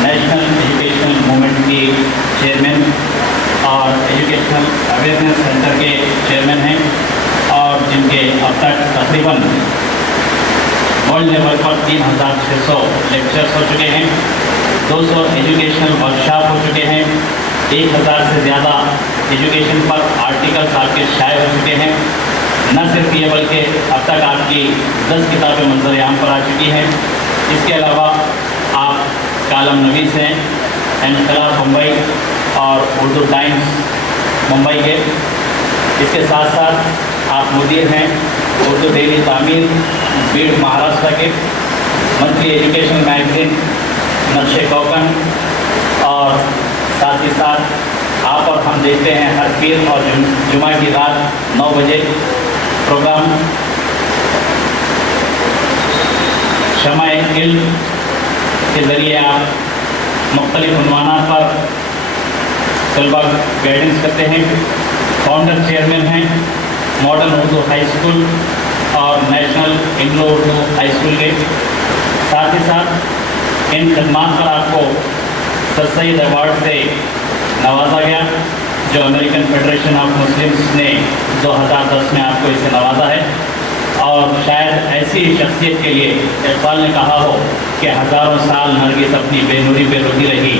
National educational movement کی chairman اور educational awareness centre کے چیئرمین ہیں، اور جن کے اب تک تقریباً ورلڈ لیول پر 3600 لیکچرز ہو چکے ہیں، 200 ایجوکیشنل ورکشاپ ہو چکے ہیں، 1000 سے زیادہ ایجوکیشن پر آرٹیکلس آپ کے شائع ہو چکے ہیں۔ نہ صرف یہ بلکہ اب تک آپ کی 10 کتابیں منظر عام پر آ چکی ہیں۔ اس کے علاوہ آپ کالم نویس ہیں انقلاب ممبئی اور اردو ٹائمز ممبئی کے۔ اس کے ساتھ ساتھ آپ مدیر ہیں اردو ڈیلی تعمیر بیڑ مہاراشٹر کے، منتھلی ایجوکیشن میگزین نقشے کوکن، اور ساتھ ہی ساتھ آپ اور ہم دیکھتے ہیں ہر پیر اور جمعہ کی رات 9 بجے پروگرام شمع علم کے ذریعے آپ مختلف عنوانات پر طلباء گائیڈنس کرتے ہیں۔ فاؤنڈر چیئرمین ہیں ماڈرن اردو ہائی اسکول اور national Anglo Urdu high school کے۔ ساتھ ہی ساتھ ان خدمات پر آپ کو سر سید ایوارڈ سے نوازا گیا، جو امریکن فیڈریشن آف مسلمس نے 2010 میں آپ کو اسے نوازا ہے۔ اور شاید ایسی شخصیت کے لیے اقبال نے کہا ہو کہ ہزاروں سال نرگس اپنی بے نوری پہ روتی رہی،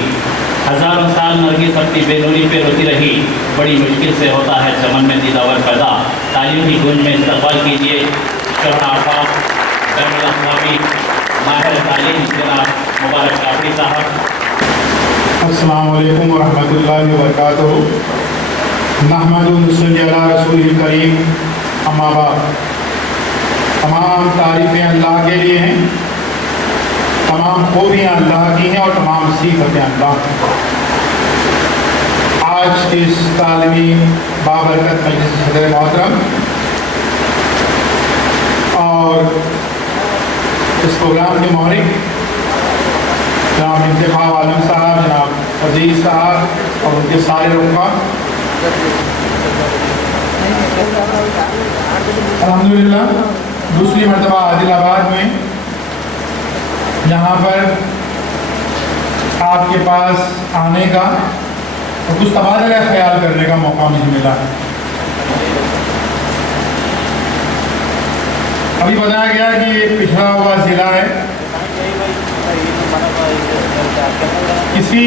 ہزاروں سال نرگس اپنی بے نوری پہ روتی رہی، بڑی مشکل سے ہوتا ہے چمن میں دیداور پیدا۔ تعلیم کی گنج میں استقبال کیجیے شہر آفاق بین الاقوامی ماہر تعلیم جناب مبارک کافری صاحب۔ السلام علیکم ورحمۃ اللہ وبرکاتہ۔ نحمد و نصلی علی رسول کریم، اما بعد۔ تمام تعریفیں اللہ کے لیے ہیں، تمام خوبیاں اللہ کی ہیں اور تمام صفتیں اللہ کی۔ آج کے اس تعلیمی بابرکت مجلس صدر محترم اور اس پروگرام کے محرک جناب انتخاب عالم صاحب، جناب عزیز صاحب اور ان کے سارے رفقا، الحمدللہ دوسری مرتبہ عادل آباد میں یہاں پر آپ کے پاس آنے کا اور کچھ تبادلہ خیال کرنے کا موقع مجھے ملا ہے۔ ابھی بتایا گیا کہ یہ پچھڑا ہوا ضلع ہے، کسی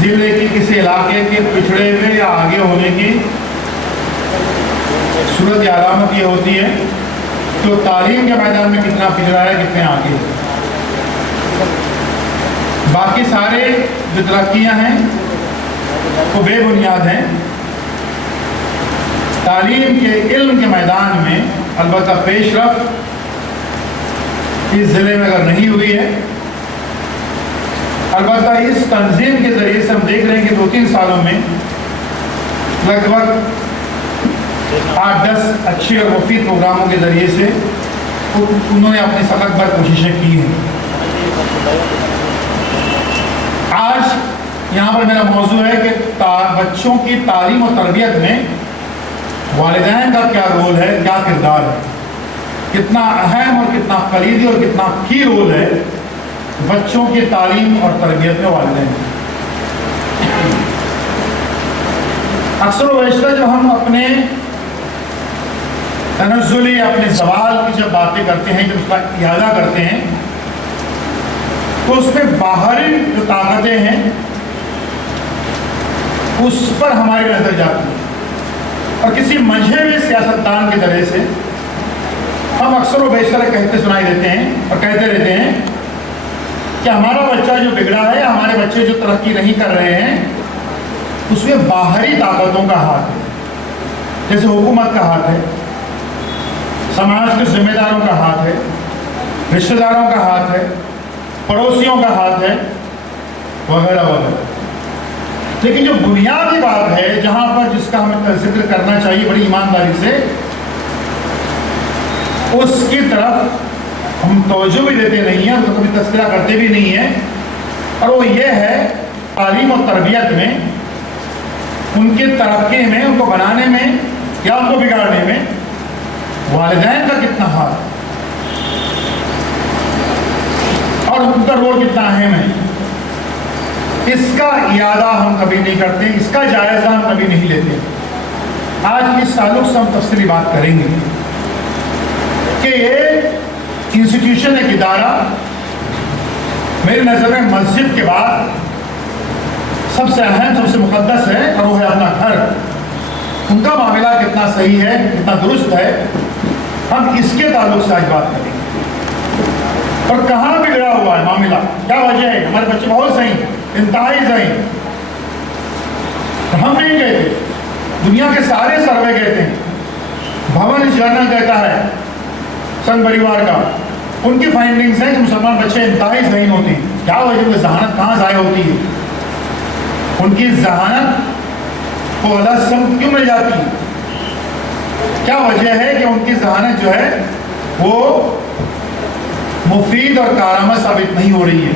ضلع کی کسی علاقے کے پچھڑے ہوئے یا آگے ہونے کی صورت یا علامت یہ ہوتی ہے کہ وہ تعلیم کے میدان میں کتنا پچھڑا ہے، کتنے آگے ہے۔ باقی سارے جو ترقیاں ہیں وہ بے بنیاد ہیں۔ تعلیم کے علم کے میدان میں البتہ پیش رفت اس ضلع میں اگر نہیں ہوئی ہے، البتہ اس تنظیم کے ذریعے سے ہم دیکھ رہے ہیں کہ 2-3 سالوں میں لگ بھگ 8-10 اچھے اور مفید پروگراموں کے ذریعے سے انہوں نے اپنی سخت بر کوششیں کی ہیں۔ آج یہاں پر میرا موضوع ہے کہ بچوں کی تعلیم و تربیت میں والدین کا کیا رول ہے، کیا کردار ہے، کتنا اہم اور کتنا کلیدی اور کتنا کی رول ہے بچوں کی تعلیم اور تربیت میں والدین۔ اکثر و بیشتر جو ہم اپنے تنزلی اپنے سوال کی جب باتیں کرتے ہیں، جب اس کا اعادہ کرتے ہیں، تو اس میں باہری جو طاقتیں ہیں اس پر ہماری نظر جاتی ہے، اور کسی مذہبی سیاستدان کے ذریعے سے ہم اکثر و بیشتر کہتے سنائی دیتے ہیں اور کہتے رہتے ہیں کہ ہمارا بچہ جو بگڑا ہے، ہمارے بچے جو ترقی نہیں کر رہے ہیں، اس میں باہری طاقتوں کا ہاتھ ہے، جیسے حکومت کا ہاتھ ہے، سماج کے ذمہ داروں کا ہاتھ ہے، رشتہ داروں کا ہاتھ ہے، پڑوسیوں کا ہاتھ ہے، وغیرہ وغیرہ۔ لیکن جو بنیادی بات ہے جہاں پر جس کا ہمیں ذکر کرنا چاہیے بڑی ایمانداری سے، اس کی طرف ہم توجہ بھی دیتے نہیں ہیں، اس کو کبھی تذکرہ کرتے بھی نہیں ہیں، اور وہ یہ ہے تعلیم و تربیت میں، ان کے ترقی میں، ان کو بنانے میں یا ان کو بگاڑنے میں والدین کا کتنا ہاتھ اور ان کا رول کتنا اہم ہے۔ اس کا اعادہ ہم کبھی نہیں کرتے، اس کا جائزہ ہم کبھی نہیں لیتے۔ آج اس تعلق سے ہم تفصیلی بات کریں گے کہ یہ انسٹیٹیوشن، ایک ادارہ، میری نظر میں مسجد کے بعد سب سے اہم، سب سے مقدس ہے، اور وہ ہے اپنا گھر۔ ان کا معاملہ کتنا صحیح ہے، کتنا درست ہے، ہم اس کے تعلق سے آج بات کریں گے۔ اور کہاں بگڑا ہوا ہے معاملہ، کیا وجہ ہے؟ ہمارے بچے بہت صحیح، انتہائی صحیح، ہم نہیں کہتے، دنیا کے سارے سروے کہتے ہیں، بھون جرنل کہتا ہے سنگ پریوار کا، ان کی فائنڈنگز ہیں کہ مسلمان بچے انتہائی ذہین ہوتے ہیں۔ کیا وجہ؟ ان کی ذہانت کہاں ضائع ہوتی ہے؟ ان کی ذہانت کو غلط سمت کیوں مل جاتی ہے؟ کیا وجہ ہے کہ ان کی ذہانت جو ہے وہ مفید اور کارآمد ثابت نہیں ہو رہی ہے؟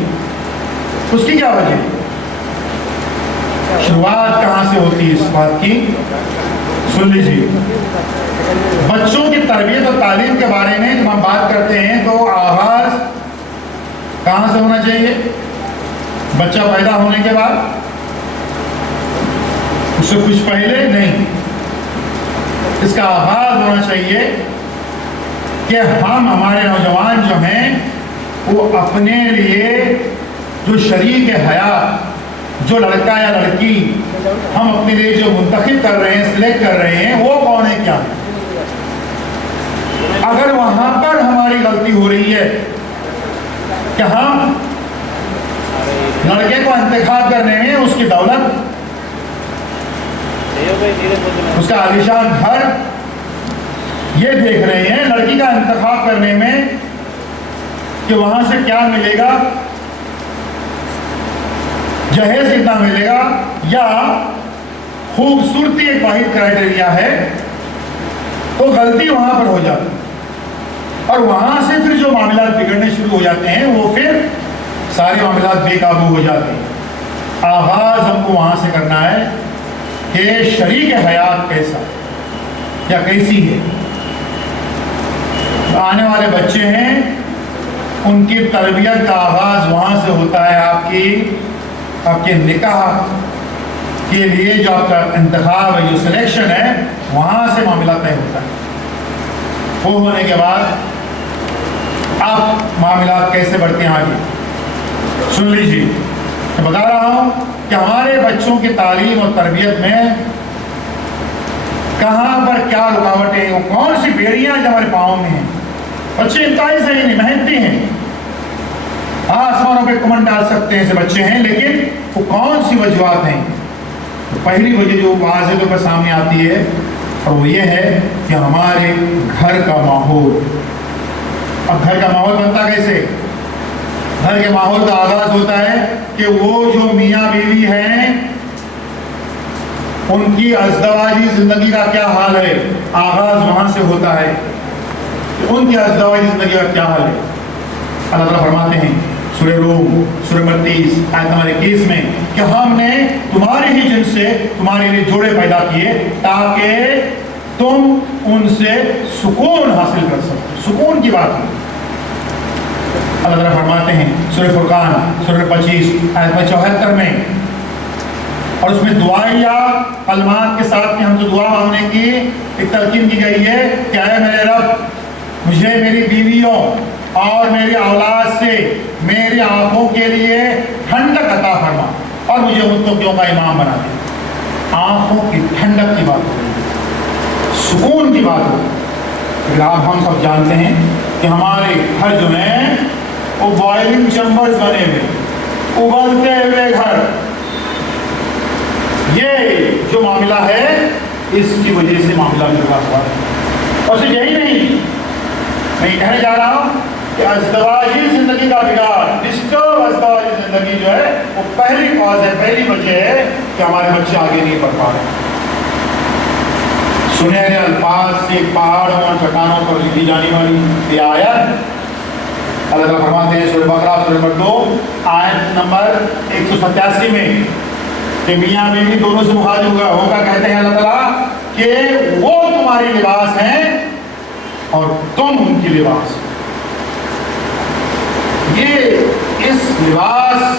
اس کی کیا وجہ ہے؟ شروعات کہاں سے ہوتی ہے اس بات کی؟ سن لیجیے، بچوں کی تربیت اور تعلیم کے بارے میں جب ہم بات کرتے ہیں تو آغاز کہاں سے ہونا چاہیے؟ بچہ پیدا ہونے کے بعد؟ اس سے کچھ پہلے نہیں۔ اس کا آغاز ہونا چاہیے کہ ہمارے نوجوان جو ہیں وہ اپنے لیے جو شریک حیات، جو لڑکا یا لڑکی ہم اپنے لیے جو منتخب کر رہے ہیں، سلیکٹ کر رہے ہیں، وہ کون ہے، کیا ہے؟ اگر وہاں پر ہماری غلطی ہو رہی ہے کہ ہم لڑکے کو انتخاب کرنے میں اس کی دولت، اس کا عالیشان گھر یہ دیکھ رہے ہیں، لڑکی کا انتخاب کرنے میں کہ وہاں سے کیا ملے گا، جہیز کتنا ملے گا، یا خوبصورتی ایک واحد کرائٹیریا ہے، تو غلطی وہاں پر ہو جاتی ہے، اور وہاں سے پھر جو معاملات بگڑنے شروع ہو جاتے ہیں وہ پھر سارے معاملات بے قابو ہو جاتے ہیں۔ آغاز ہم کو وہاں سے کرنا ہے کہ شریک حیات کیسا یا کیسی ہے، آنے والے بچے ہیں ان کی تربیت کا آغاز وہاں سے ہوتا ہے۔ آپ کے نکاح کے لیے جو آپ کا انتخاب ہے، جو سلیکشن ہے، وہاں سے معاملہ طے ہوتا ہے۔ وہ ہونے کے بعد آپ معاملات کیسے بڑھتے ہیں آگے؟ سن لیجیے، میں بتا رہا ہوں کہ ہمارے بچوں کی تعلیم اور تربیت میں کہاں پر کیا رکاوٹیں، وہ کون سی بیڑیاں جو ہمارے پاؤں میں ہیں۔ بچے انتہائی صحیح نہیں، محنتی ہیں، آسمانوں پہ کمنڈ ڈال سکتے ہیں، ایسے بچے ہیں، لیکن وہ کون سی وجوہات ہیں؟ پہلی وجہ جو واضح طور پر سامنے آتی ہے اور وہ یہ ہے کہ ہمارے گھر کا ماحول۔ اب گھر کا ماحول بنتا کیسے؟ گھر کے ماحول کا آغاز ہوتا ہے کہ وہ جو میاں بیوی ہیں ان کی ازدواجی زندگی کا کیا حال ہے، آغاز وہاں سے ہوتا ہے کہ ان کی ازدواجی زندگی کا کیا حال ہے۔ اللہ تعالیٰ فرماتے ہیں سورہ روم سورہ 32 آیت نمبر 21 میں کہ ہم نے تمہارے ہی جن سے تمہارے لیے جوڑے پیدا کیے تاکہ تم ان سے سکون حاصل کر سکو۔ سکون کی بات ہے۔ اللہ تعالیٰ فرماتے ہیں سورہ فرقان سورہ 25 آیت نمبر 74 میں، اور اس میں دعائیا کلمات کے ساتھ ہم سے دعا مانگنے کی ایک تلقین کی گئی ہے کہ اے میرے رب، مجھے میری بیویوں اور میری اولاد سے میری آنکھوں کے لیے ٹھنڈک عطا فرما اور مجھے متقیوں کا امام بنا دے۔ آنکھوں کی ٹھنڈک کی بات ہو رہی ہے، سکون کی بات ہو رہی ہے۔ لیکن آپ ہم سب جانتے ہیں کہ ہمارے گھر جو ہیں وہ بوائلنگ چیمبرز بنے ہوئے، ابلتے ہوئے گھر۔ یہ جو معاملہ ہے اس کی وجہ سے معاملہ بگڑا ہوا ہے۔ اور صرف یہی نہیں، میں یہ کہنے جا رہا ہوں کہ ازدواجی زندگی کا بگاڑ، ڈسٹرب ازدواجی زندگی جو ہے وہ پہلی کاز ہے، پہلی وجہ ہے کہ ہمارے بچے آگے نہیں بڑھ پا رہے۔ سنہرے الفاظ سے پہاڑوں اور چٹانوں پر لکھی جانے والی یہ آیت اللہ تعالیٰ فرماتے ہیں سورہ بقرہ سورہ نمبر 2 آیت نمبر 187 میں کہ میاں بیوی دونوں سے مخاطب ہوگا، کہتے ہیں اللہ تعالیٰ کہ وہ تمہاری لباس ہیں اور تم ان کی لباس۔ یہ اس لباس